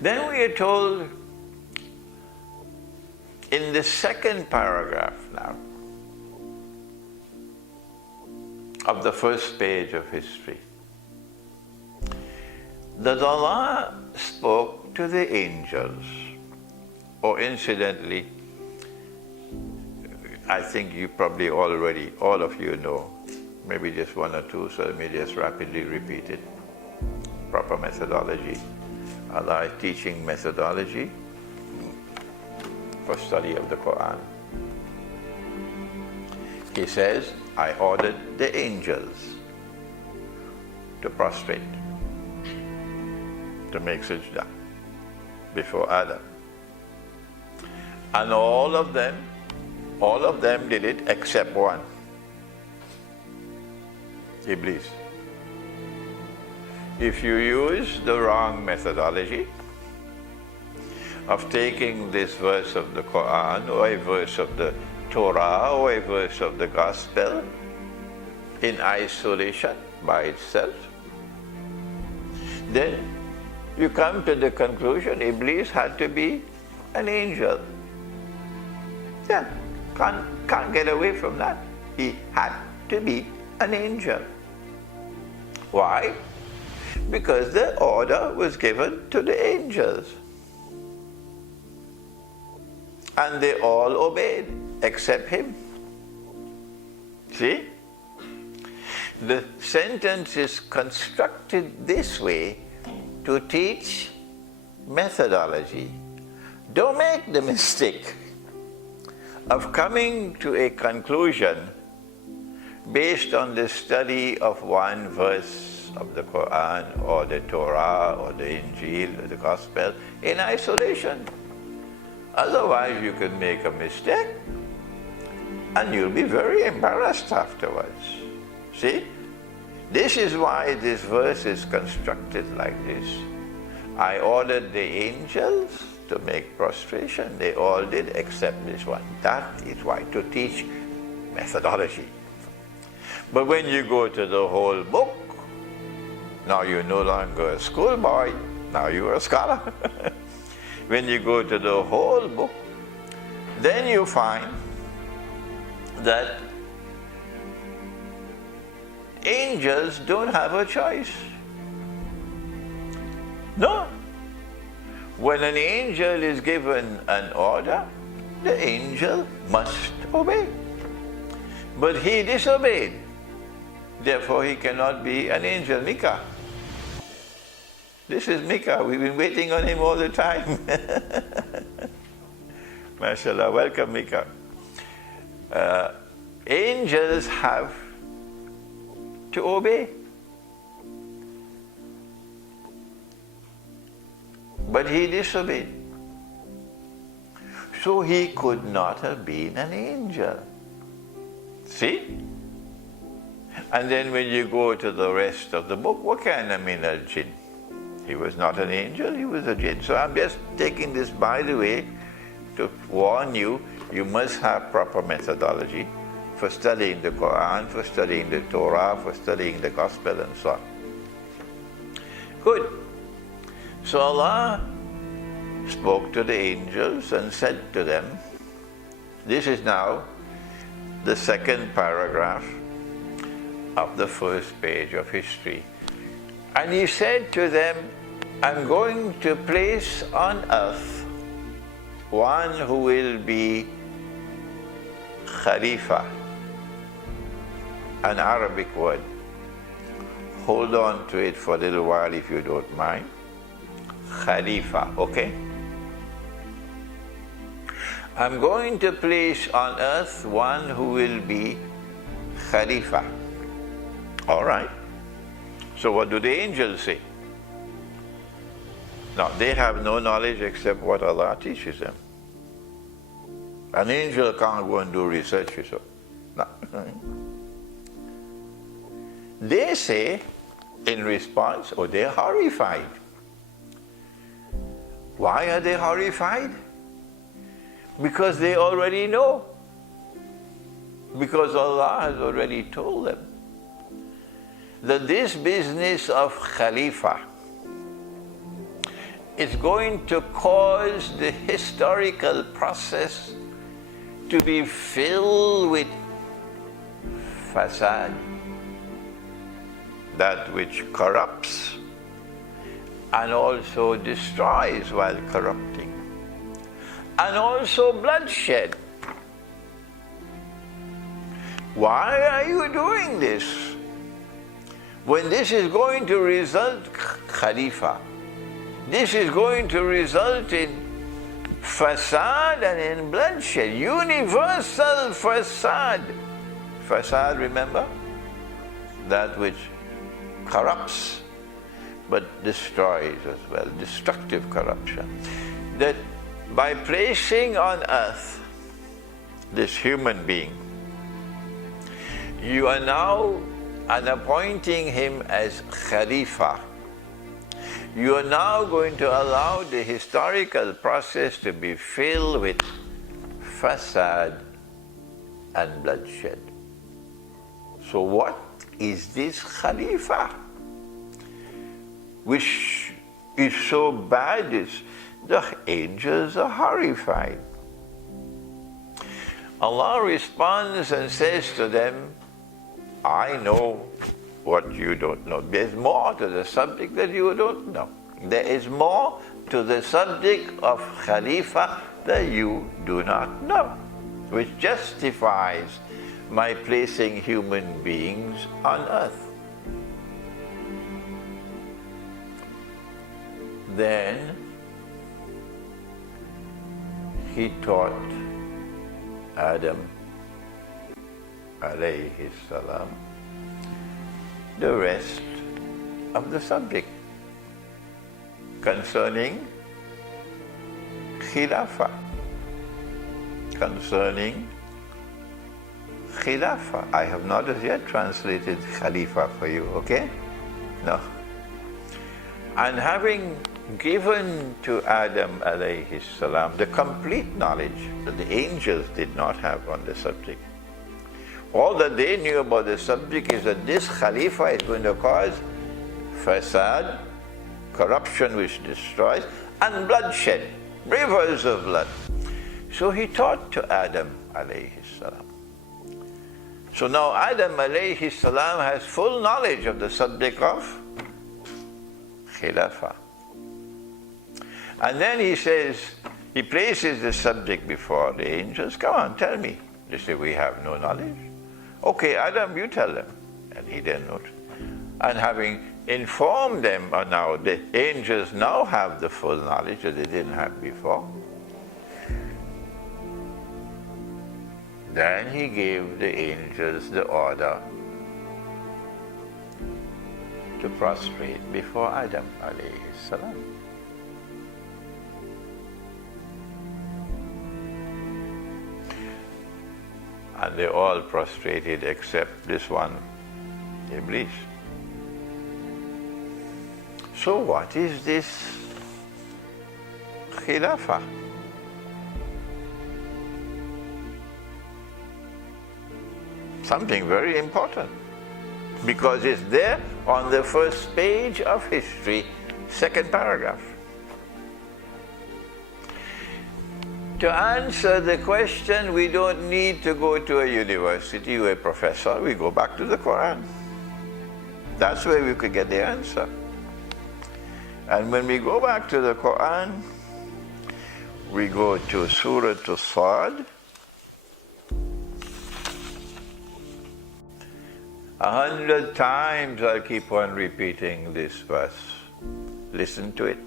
Then we are told in the second paragraph now of the first page of history that Allah spoke to the angels. Or incidentally, I think you probably already, all of you know, maybe just one or two, so let me just rapidly repeat it. Proper methodology. Allah is teaching methodology for study of the Quran. He says, I ordered the angels to prostrate, to make sajda before Adam. And all of them did it except one, Iblis. If you use the wrong methodology of taking this verse of the Quran or a verse of the Torah or a verse of the Gospel in isolation by itself, then you come to the conclusion Iblis had to be an angel. Yeah, can't get away from that. He had to be an angel. Why? Because the order was given to the angels. And they all obeyed, except him. See? The sentence is constructed this way to teach methodology. Don't make the mistake of coming to a conclusion based on the study of one verse of the Quran or the Torah or the Injil or the Gospel in isolation. Otherwise you can make a mistake and you'll be very embarrassed afterwards. See? This is why this verse is constructed like this. I ordered the angels to make prostration. They all did except this one. That is why, to teach methodology. But when you go to the whole book, now you're no longer a schoolboy, now you're a scholar. When you go to the whole book, then you find that angels don't have a choice. No. When an angel is given an order, the angel must obey. But he disobeyed. Therefore he cannot be an angel. Mika. This is Mika. We've been waiting on him all the time. MashaAllah. Welcome, Mika. Angels have to obey. But he disobeyed. So he could not have been an angel. See? And then when you go to the rest of the book, وَكَانَ مِنَ الْجِنِّ. He was not an angel, he was a jinn. So I'm just taking this by the way to warn you, you must have proper methodology for studying the Quran, for studying the Torah, for studying the Gospel and so on. Good. So Allah spoke to the angels and said to them, this is now the second paragraph of the first page of history. And he said to them, I'm going to place on earth one who will be Khalifa, an Arabic word. Hold on to it for a little while if you don't mind. Khalifa, okay? I'm going to place on earth one who will be Khalifa. All right. So what do the angels say? Now, they have no knowledge except what Allah teaches them. An angel can't go and do research, so no. They say, in response, oh, they're horrified. Why are they horrified? Because they already know. Because Allah has already told them that this business of Khalifa is going to cause the historical process to be filled with fasad, that which corrupts and also destroys while corrupting, and also bloodshed. Why are you doing this? When this is going to result, Khalifa, this is going to result in fasad and in bloodshed, universal fasad. Fasad, remember? That which corrupts but destroys as well, destructive corruption. That by placing on earth this human being, you are now appointing him as Khalifa. You are now going to allow the historical process to be filled with fasad and bloodshed. So what is this Khalifa? Which is so bad, the angels are horrified. Allah responds and says to them, I know what you don't know. There's more to the subject that you don't know. There is more to the subject of Khalifa that you do not know, which justifies my placing human beings on earth. Then he taught Adam alayhi salam the rest of the subject concerning Khilafah. Concerning Khilafah. I have not as yet translated Khalifa for you, okay? No. And having given to Adam alayhi salam the complete knowledge that the angels did not have on the subject, all that they knew about the subject is that this Khalifa is going to cause fasad, corruption which destroys, and bloodshed, rivers of blood. So he taught to Adam alayhi salam. So now Adam alayhi salam has full knowledge of the subject of Khilafah. And then he says, he places the subject before the angels. Come on, tell me. They say, we have no knowledge. Okay, Adam, you tell them. And he then notes. And having informed them, now the angels now have the full knowledge that they didn't have before. Then he gave the angels the order to prostrate before Adam alayhi salam. And they all prostrated except this one, Iblis. So what is this Khilafah? Something very important, because it's there on the first page of history, second paragraph. To answer the question, we don't need to go to a university or a professor. We go back to the Quran. That's where we could get the answer. And when we go back to the Quran, we go to Surah As-Sad. 100 times I'll keep on repeating this verse. Listen to it.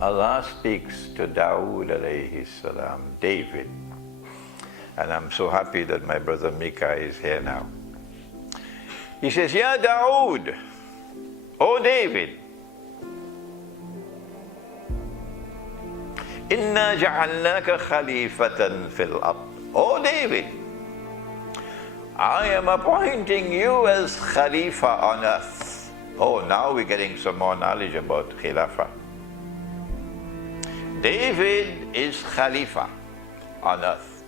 Allah speaks to Dawood alayhi salam, David. And I'm so happy that my brother Mika is here now. He says, Ya Dawood, O David, Inna ja'alnaka khalifatan fil ard. O David, I am appointing you as Khalifa on earth. Oh, now we're getting some more knowledge about Khilafah. David is Khalifa on earth.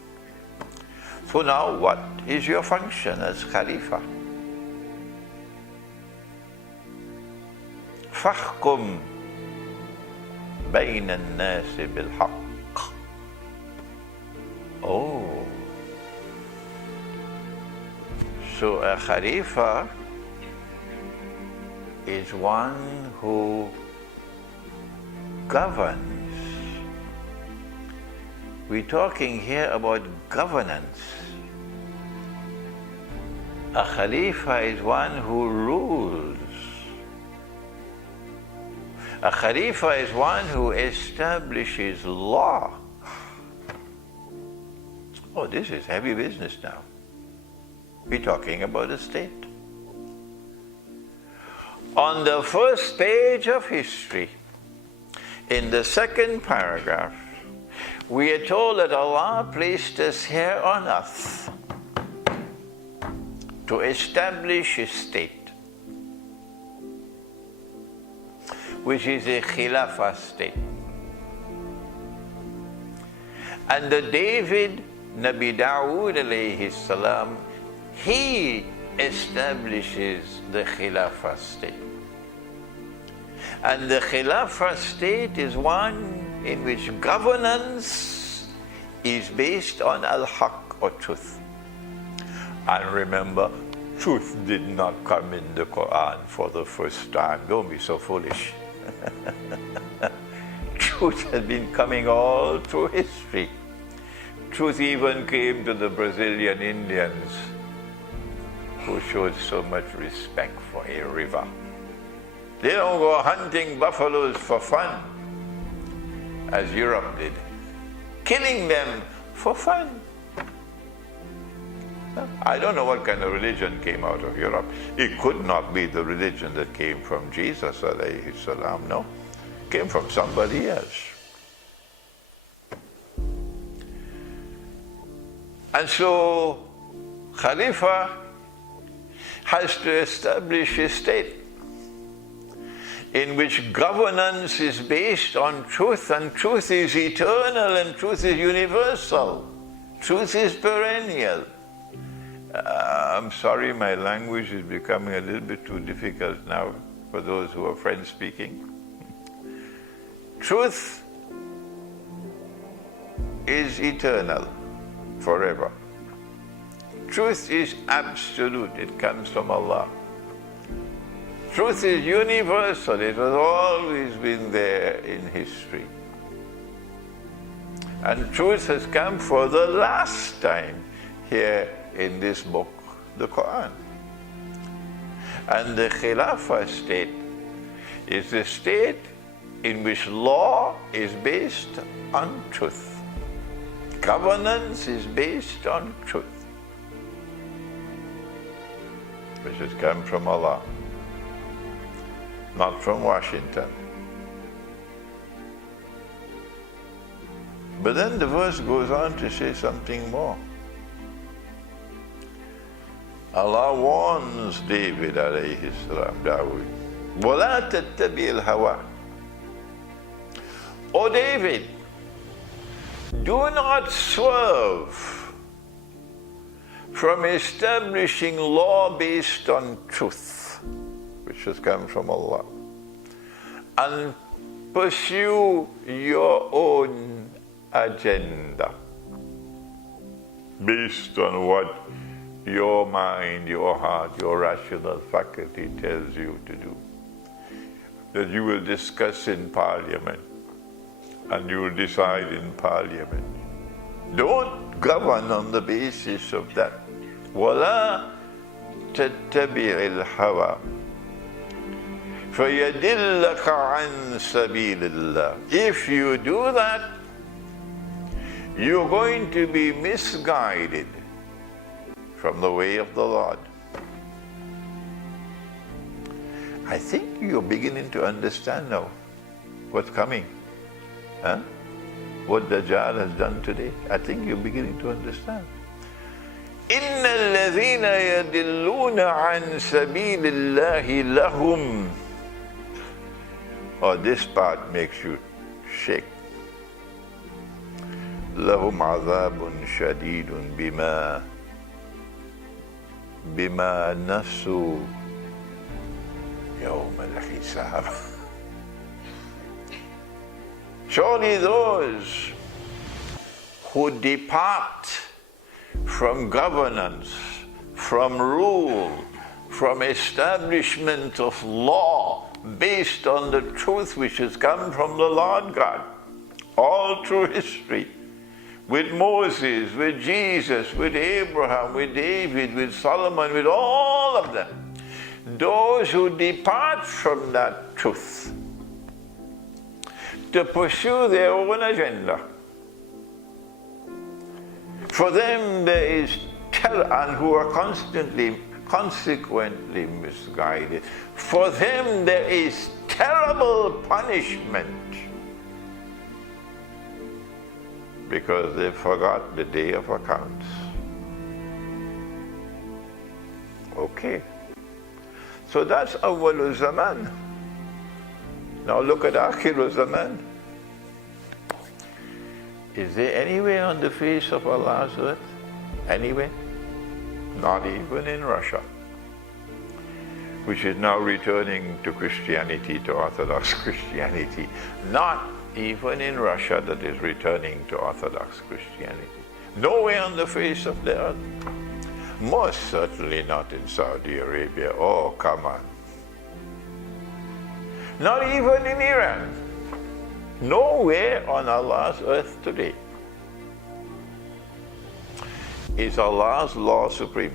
So now what is your function as Khalifa? فاحكم بين الناس بالحق. Oh, so a Khalifa is one who governs. We're talking here about governance. A Khalifa is one who rules. A Khalifa is one who establishes law. Oh, this is heavy business now. We're talking about a state. On the first page of history, in the second paragraph, we are told that Allah placed us here on earth to establish a state, which is a Khilafah state. And the David, Nabi Daud alayhi salam, he establishes the Khilafah state. And the Khilafah state is one in which governance is based on al-haq, or truth. And remember, truth did not come in the Quran for the first time. Don't be so foolish. Truth has been coming all through history. Truth even came to the Brazilian Indians, who showed so much respect for a river. They don't go hunting buffaloes for fun, as Europe did. Killing them for fun. I don't know what kind of religion came out of Europe. It could not be the religion that came from Jesus alayhi salam, no. It came from somebody else. And so, Khalifa has to establish a state in which governance is based on truth, and truth is eternal, and truth is universal. Truth is perennial. I'm sorry, my language is becoming a little bit too difficult now for those who are French speaking. Truth is eternal, forever. Truth is absolute, it comes from Allah. Truth is universal, it has always been there in history. And truth has come for the last time here in this book, the Quran. And the Khilafah state is the state in which law is based on truth. Governance is based on truth, which has come from Allah, not from Washington. But then the verse goes on to say something more. Allah warns David alayhi salam, Dawood, وَلَا تَتَّبِعِ الْهَوَىٰ. O David, do not swerve from establishing law based on truth, which has come from Allah, and pursue your own agenda based on what your mind, your heart, your rational faculty tells you to do. That you will discuss in Parliament and you will decide in Parliament. Don't govern on the basis of that. وَلَا تَتَّبِعِ الْهَوَىٰ فَيَدِلَّكَ عَنْ سَبِيلِ اللَّهِ. If you do that, you're going to be misguided from the way of the Lord. I think you're beginning to understand now what's coming. Huh? What Dajjal has done today. I think you're beginning to understand. إِنَّ الَّذِينَ يَدِلُّونَ عَنْ سَبِيلِ اللَّهِ لَهُمْ. Oh, this part makes you shake. لَهُمْ عَذَابٌ شَدِيدٌ بِمَا نَسُوا يوم الحساب. Surely those who depart from governance, from rule, from establishment of law based on the truth which has come from the Lord God, all through history, with Moses, with Jesus, with Abraham, with David, with Solomon, with all of them, those who depart from that truth to pursue their own agenda, for them there is terror, and who are consequently misguided, for them there is terrible punishment, because they forgot the day of accounts. Okay. So that's AWAL ZAMAN. Now look at AKHIR ZAMAN. Is there anywhere on the face of Allah's earth? Anywhere? Not even in Russia, which is now returning to Christianity, to Orthodox Christianity. Not even in Russia that is returning to Orthodox Christianity. Nowhere on the face of the earth. Most certainly not in Saudi Arabia. Oh, come on. Not even in Iran. Nowhere on Allah's earth today is Allah's law supreme.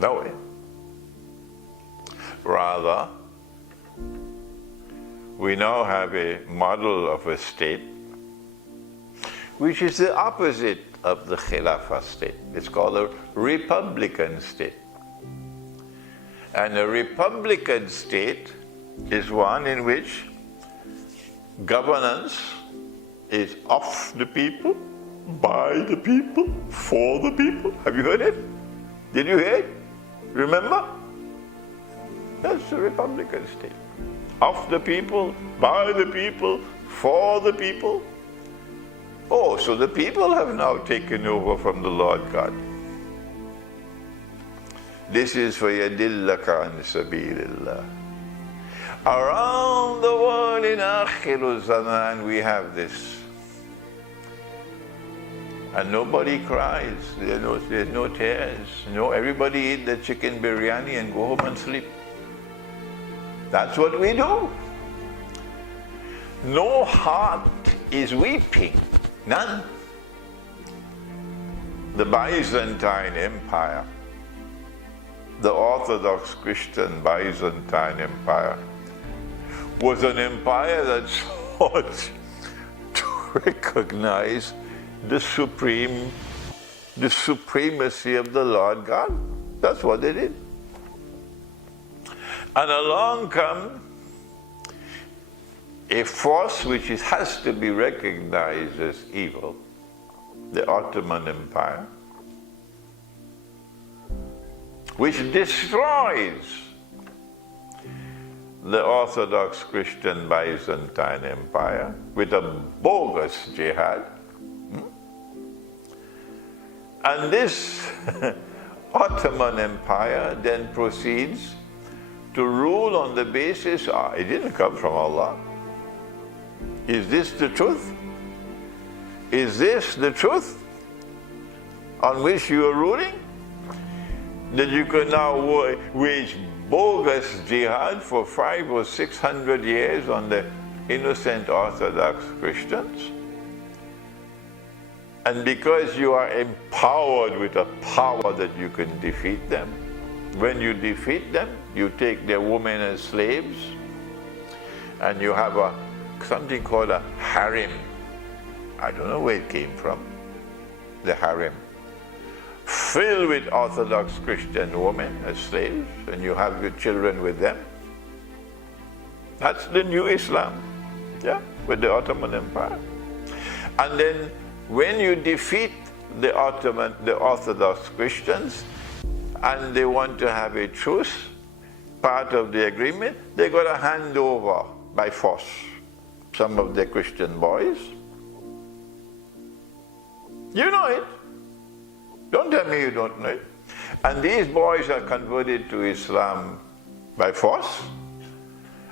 Nowhere. Rather, we now have a model of a state which is the opposite of the Khilafah state. It's called a republican state. And a republican state is one in which governance is of the people, by the people, for the people. Have you heard it? Did you hear it? Remember? That's the republican state. Of the people, by the people, for the people. Oh, so the people have now taken over from the Lord God. This is for يَدِلَّكَ عَنْ سَبِيلِ اللَّهِ. Around the world in AKHIR ZAMAN we have this. And nobody cries, there's no tears. No, everybody eat the chicken biryani and go home and sleep. That's what we do. No heart is weeping, none. The Byzantine Empire, the Orthodox Christian Byzantine Empire, was an empire that sought to recognize the supremacy of the Lord God. That's what they did. And along come a force which has to be recognized as evil, the Ottoman Empire, which destroys the Orthodox Christian Byzantine Empire with a bogus jihad. And this Ottoman Empire then proceeds to rule on the basis, it didn't come from Allah. Is this the truth? Is this the truth on which you are ruling? That you can now wage bogus jihad for 500 or 600 years on the innocent Orthodox Christians? And because you are empowered with a power that you can defeat them, when you defeat them, you take their women as slaves, and you have something called a harem. I don't know where it came from, the harem. Filled with Orthodox Christian women as slaves, and you have your children with them. That's the new Islam, yeah, with the Ottoman Empire. And then when you defeat the Orthodox Christians, and they want to have a truce, part of the agreement, they got to hand over by force some of the Christian boys. You know it. Don't tell me you don't know it. And these boys are converted to Islam by force,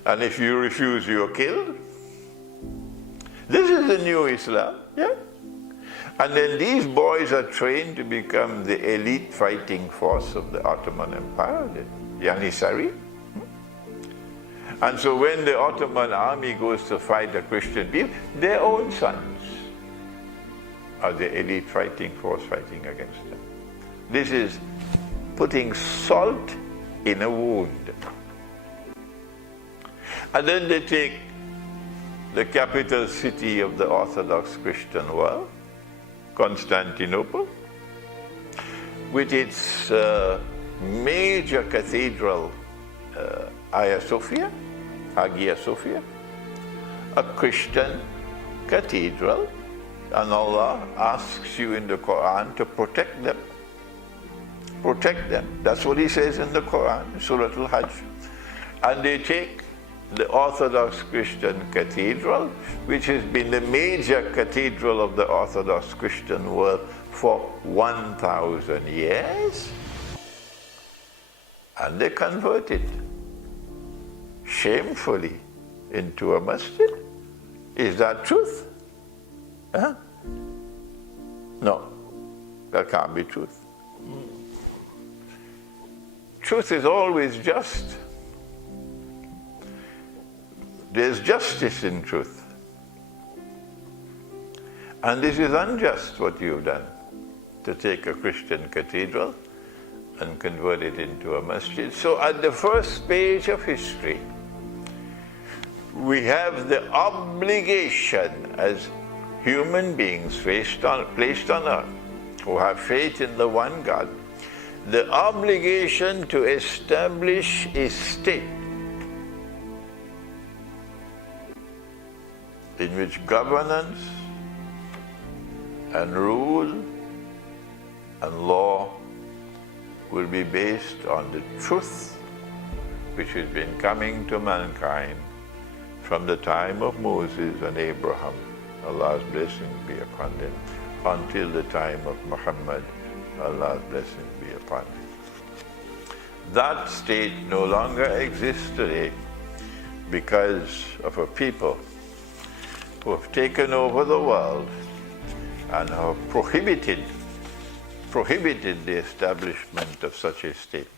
and if you refuse, you are killed. This is the new Islam, yeah? And then these boys are trained to become the elite fighting force of the Ottoman Empire, the Janissary. And so when the Ottoman army goes to fight the Christian people, their own sons are the elite fighting force fighting against them. This is putting salt in a wound. And then they take the capital city of the Orthodox Christian world, Constantinople, with its major cathedral, Hagia Sophia, a Christian cathedral, and Allah asks you in the Quran to protect them. Protect them. That's what He says in the Quran, Surah Al-Hajj. And they take the Orthodox Christian cathedral, which has been the major cathedral of the Orthodox Christian world for 1,000 years, and they convert it shamefully into a masjid. Is that truth? Huh? No, that can't be truth. Truth is always just. There's justice in truth. And this is unjust what you've done, to take a Christian cathedral and convert it into a masjid. So at the first page of history, we have the obligation as human beings placed on earth who have faith in the one God, the obligation to establish a state in which governance and rule and law will be based on the truth which has been coming to mankind from the time of Moses and Abraham, Allah's blessings be upon them, until the time of Muhammad, Allah's blessings be upon him. That state no longer exists today because of a people who have taken over the world and have prohibited the establishment of such a state.